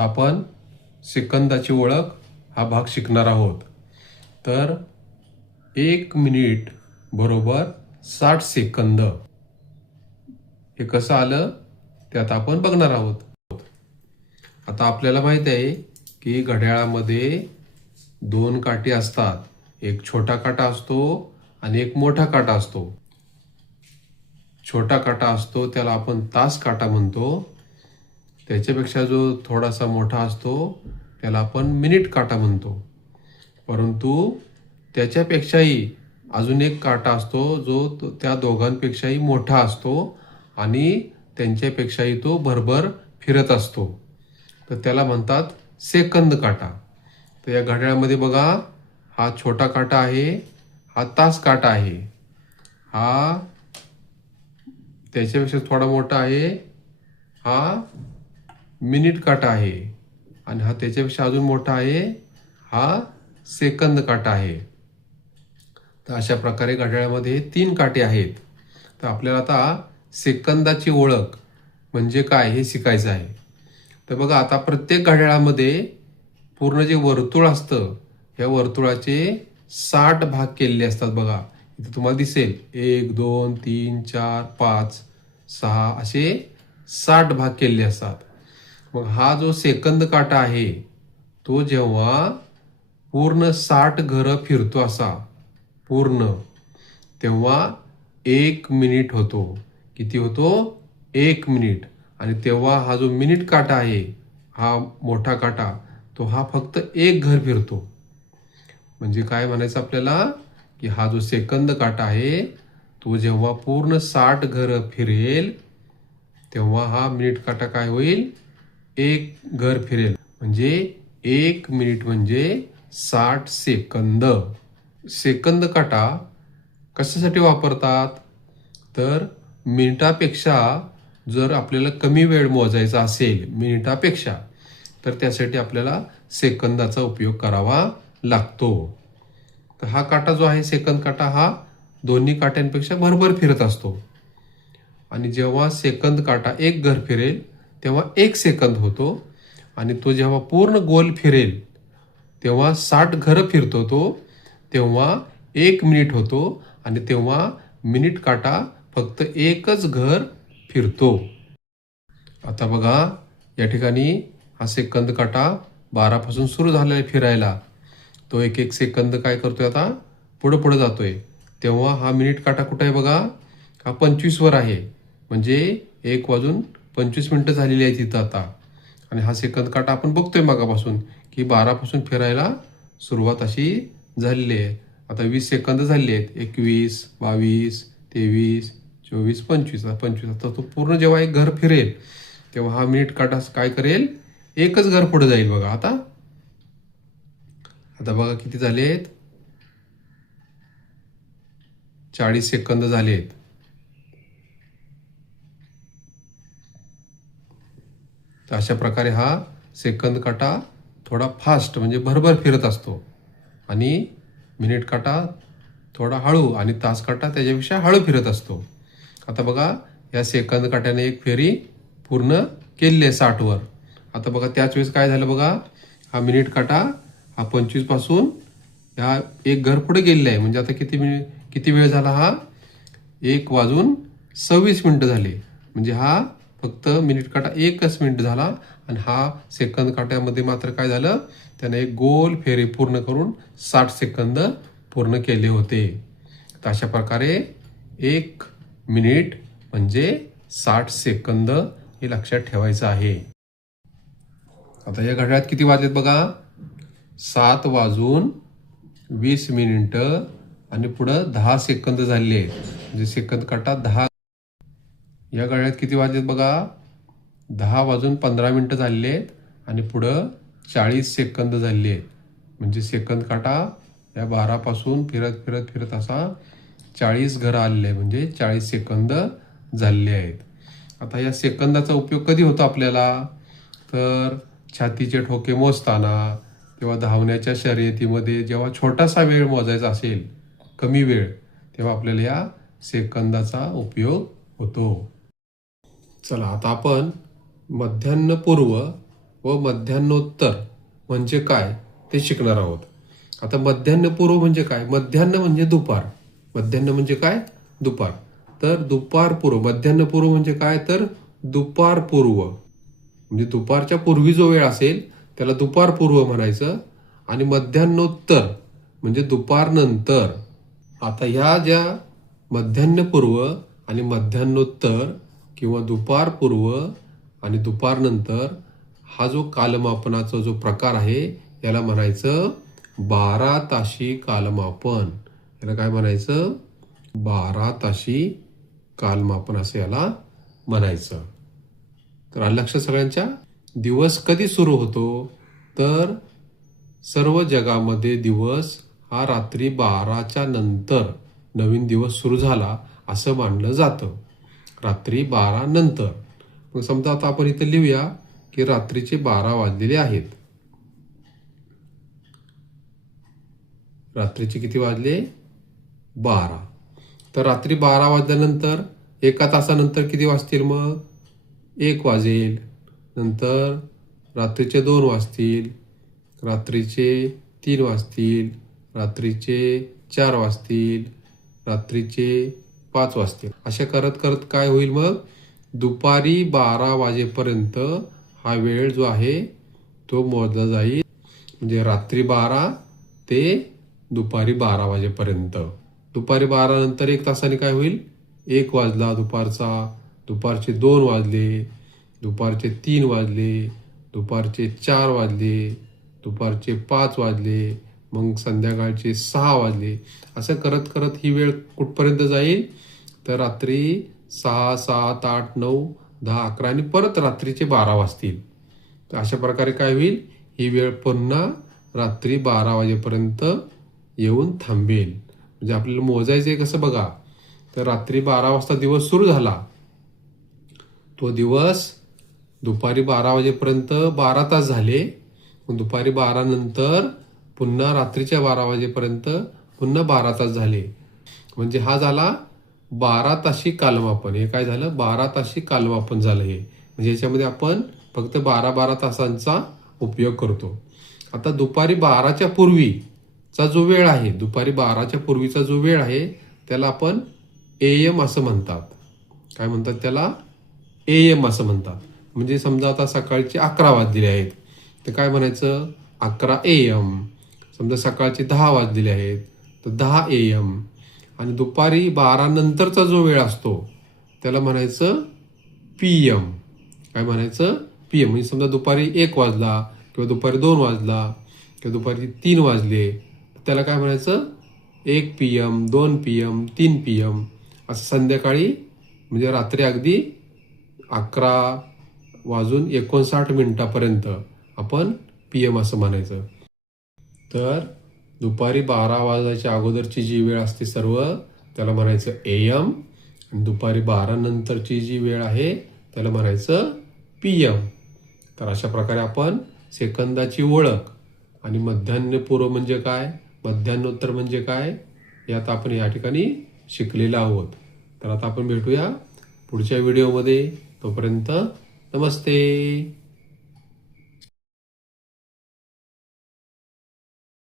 आता आपण सेकंदाची ओळख हा भाग शिकणार आहोत. तर 1 मिनिट बरोबर 60 सेकंद हे कसं आलं ते आता आपण बघणार आहोत. आता आपल्याला माहित आहे की घड्याळामध्ये 2 काठी असतात. एक छोटा काटा असतो आणि एक मोठा काटा असतो. छोटा काटा असतो त्याला आपण तास काटा म्हणतो. त्याच्यापेक्षा जो थोडासा मोठा असतो त्याला आपण मिनिट काटा म्हणतो. परंतु त्याच्यापेक्षाही अजून एक काटा असतो जो त्या दोघांपेक्षाही मोठा असतो आणि त्यांच्यापेक्षाही तो भरभर फिरत असतो. तर त्याला म्हणतात सेकंद काटा. तर या घड्याळामध्ये बघा, हा छोटा काटा आहे, हा तास काटा आहे, हा त्याच्यापेक्षा थोडा मोठा आहे, हा मिनिट काटा आहे आणि हा त्याच्यापेक्षा अजून मोठा आहे, हा सेकंद काटा आहे. तर अशा प्रकारे घड्याळामध्ये 3 काटे आहेत. तर आपल्याला आता सेकंदाची ओळख म्हणजे काय हे शिकायचं आहे. तर बघा, आता प्रत्येक घड्याळामध्ये पूर्ण जे वर्तुळ असतं या वर्तुळाचे 60 भाग केलेले असतात. बघा इथे तुम्हाला दिसेल 1 2 3 4 5 6 असे 60 भाग केलेले असतात. मग हा जो सेकंद काटा आहे तो जेव्हा पूर्ण 60 घरं फिरतो असा पूर्ण, तेव्हा 1 मिनिट होतो. किती होतो? 1 मिनिट. आणि तेव्हा हा जो मिनिट काटा आहे, हा मोठा काटा, तो हा फक्त 1 घर फिरतो. म्हणजे काय म्हणायचं आपल्याला की हा जो सेकंद काटा आहे तो जेव्हा पूर्ण 60 घरं फिरेल तेव्हा हा मिनिट काटा काय होईल? 1 घर फिरेल. म्हणजे 1 मिनिट म्हणजे 60 सेकंद. सेकंद काटा कशासाठी वापरतात? तर मिनिटापेक्षा जर आपल्याला कमी वेळ मोजायचा असेल मिनिटापेक्षा, तर त्यासाठी आपल्याला सेकंदाचा उपयोग करावा लागतो. तर हा काटा जो आहे सेकंद काटा, हा दोन्ही काट्यांपेक्षा भरभर फिरत असतो. आणि जेव्हा सेकंद काटा 1 घर फिरेल तेव्हा 1 सेकंद होतो आणि तो जेव्हा पूर्ण गोल फिरेल तेव्हा 60 घरं फिरतो तो, तेव्हा 1 मिनिट होतो आणि तेव्हा मिनिट काटा फक्त 1च घर फिरतो. आता बघा, या ठिकाणी हा सेकंद काटा 12 पासून सुरू झालेला फिरायला. तो 1 सेकंद काय करतोय आता? पुढे जातोय. तेव्हा हा मिनिट काटा कुठे आहे बघा? हा 25 वर आहे. म्हणजे 1 वाजून 25 मिनिटं झालेली आहे तिथं आता. आणि हा सेकंद काटा आपण बघतोय मागापासून की 12 पासून फिरायला सुरुवात अशी झालेली आहे. आता 20 सेकंद झाले आहेत. 21 22 23 24 25. 25 आता तो पूर्ण जेव्हा 1 घर फिरेल तेव्हा हा मिनिट काटा काय करेल? 1च घर पुढे जाईल. बघा आता बघा किती झालेत? 40 सेकंद झालेत. तर अशा प्रकारे हा सेकंद काटा थोडा फास्ट म्हणजे भरभर फिरत असतो आणि मिनिट काटा थोडा हळू आणि तास काटा त्याच्यापेक्षा हळू फिरत असतो. आता बघा, या सेकंद काट्याने 1 फेरी पूर्ण केली आहे 60 वर. आता बघा त्याच वेळेस काय झालं बघा, हा मिनिट काटा हा 25 पासून ह्या 1 घर पुढे गेलेला आहे. म्हणजे आता किती वेळ झाला? हा 1 वाजून 26 मिनिटं झाले. म्हणजे हा फक्त मिनिट काटा 1च मिनिट झाला आणि हा सेकंद काट्यामध्ये मात्र काय झालं? त्याने 1 गोल फेरी पूर्ण करून 60 सेकंद पूर्ण केले होते. तर अशा प्रकारे 1 मिनिट म्हणजे 60 सेकंद हे लक्षात ठेवायचं आहे. आता या घड्याळात किती वाजलेत बघा? 7 वाजून 20 मिनिटं आणि पुढं 10 सेकंद झाले आहेत. म्हणजे सेकंद काटा 10. या घड्याळात किती वाजलेत बघा? 10 वाजून 15 मिनिटं झालेले आहेत आणि पुढं 40 सेकंद झाले आहेत. म्हणजे सेकंद काटा या 12 पासून फिरत असा 40 घरं आलेले आहे. म्हणजे 40 सेकंद झालेले आहेत. आता या सेकंदाचा उपयोग कधी होतो आपल्याला? तर छातीचे ठोके मोजताना किंवा धावण्याच्या शर्यतीमध्ये जेव्हा छोटासा वेळ मोजायचा असेल, कमी वेळ, तेव्हा आपल्याला या सेकंदाचा उपयोग होतो. चला आता आपण मध्यान्हपूर्व व मध्यान्होत्तर म्हणजे काय ते शिकणार आहोत. आता मध्यान्हपूर्व म्हणजे काय? मध्यान्ह म्हणजे दुपार. मध्यान्ह म्हणजे काय? दुपार. तर दुपारपूर्व, मध्यान्हपूर्व म्हणजे काय? तर दुपारपूर्व. म्हणजे दुपारच्या पूर्वी जो वेळ असेल त्याला दुपारपूर्व म्हणायचं. आणि मध्यान्होत्तर म्हणजे दुपारनंतर. आता ह्या ज्या मध्यान्हपूर्व आणि मध्यान्होत्तर किंवा दुपारपूर्व आणि दुपारनंतर हा जो कालमापनाचा जो प्रकार आहे याला म्हणायचं 12 ताशी कालमापन. याला काय म्हणायचं? 12 ताशी कालमापन असं याला म्हणायचं. तर आलं लक्षात सगळ्यांच्या? दिवस कधी सुरू होतो? तर सर्व जगामध्ये दिवस हा रात्री 12च्या नंतर नवीन दिवस सुरू झाला असं मानलं जातं. रात्री 12 नंतर. मग समजा आता आपण इथे लिहूया की रात्रीचे 12 वाजलेले आहेत. रात्रीचे किती वाजले? 12. तर रात्री 12 वाजल्यानंतर एका तासानंतर किती वाजतील मग? 1 वाजेल. नंतर रात्रीचे 2 वाजतील, रात्रीचे 3 वाजतील, रात्रीचे 4 वाजतील, रात्रीचे 5 वाजतील. अशा करत करत काय होईल मग? दुपारी 12 वाजेपर्यंत हा वेळ जो आहे तो मोजला जाईल. म्हणजे रात्री 12 ते दुपारी 12 वाजेपर्यंत. दुपारी 12 नंतर 1 तासाने काय होईल? 1 वाजला दुपारचा, दुपारचे 2 वाजले, दुपारचे 3 वाजले, दुपारचे 4 वाजले, दुपारचे 5 वाजले, मग संध्याकाळचे 6 वाजले. असं करत करत ही वेळ कुठपर्यंत जाईल? तर रात्री 6, 7, 8, 9, 10, 11 आणि परत रात्रीचे 12 वाजतील. तर अशा प्रकारे काय होईल? ही वेळ पुन्हा रात्री 12 वाजेपर्यंत येऊन थांबेल. म्हणजे आपल्याला मोजायचं आहे कसं बघा. तर रात्री 12 वाजता दिवस सुरू झाला. तो दिवस दुपारी 12 वाजेपर्यंत 12 तास झाले. मग दुपारी 12 नंतर पुन्हा रात्रीच्या 12 वाजेपर्यंत पुन्हा 12 तास झाले. म्हणजे हा झाला 12 ताशी कालमापन. हे काय झालं? 12 ताशी कालमापन झालं हे. म्हणजे याच्यामध्ये आपण फक्त 12 तासांचा उपयोग करतो. आता दुपारी 12च्या पूर्वीचा जो वेळ आहे, दुपारी 12च्या पूर्वीचा जो वेळ आहे त्याला आपण AM असं म्हणतात. काय म्हणतात त्याला? AM असं म्हणतात. म्हणजे समजा आता सकाळचे 11 वाजलेले आहेत तर काय म्हणायचं? 11 AM. समजा सकाळचे 10 वाजलेले आहेत तर 10 AM. आणि दुपारी 12 नंतरचा जो वेळ असतो त्याला म्हणायचं PM. काय म्हणायचं? PM. म्हणजे समजा दुपारी 1 वाजला किंवा दुपारी 2 वाजला किंवा दुपारी 3 वाजले त्याला काय म्हणायचं? 1 PM, 2 PM, 3 PM. असं संध्याकाळी म्हणजे रात्री अगदी 11:59 आपण PM असं म्हणायचं. तर दुपारी 12 वाजायच्या अगोदरची जी वेळ असते सर्व त्याला म्हणायचं AM. आणि दुपारी 12 नंतरची जी वेळ आहे त्याला म्हणायचं PM. तर अशा प्रकारे आपण सेकंदाची ओळख आणि मध्यान्हपूर्व म्हणजे काय, मध्यान्होत्तर म्हणजे काय हे आता आपण या ठिकाणी शिकलेलो आहोत. तर आता आपण भेटूया पुढच्या व्हिडिओमध्ये. तोपर्यंत नमस्ते.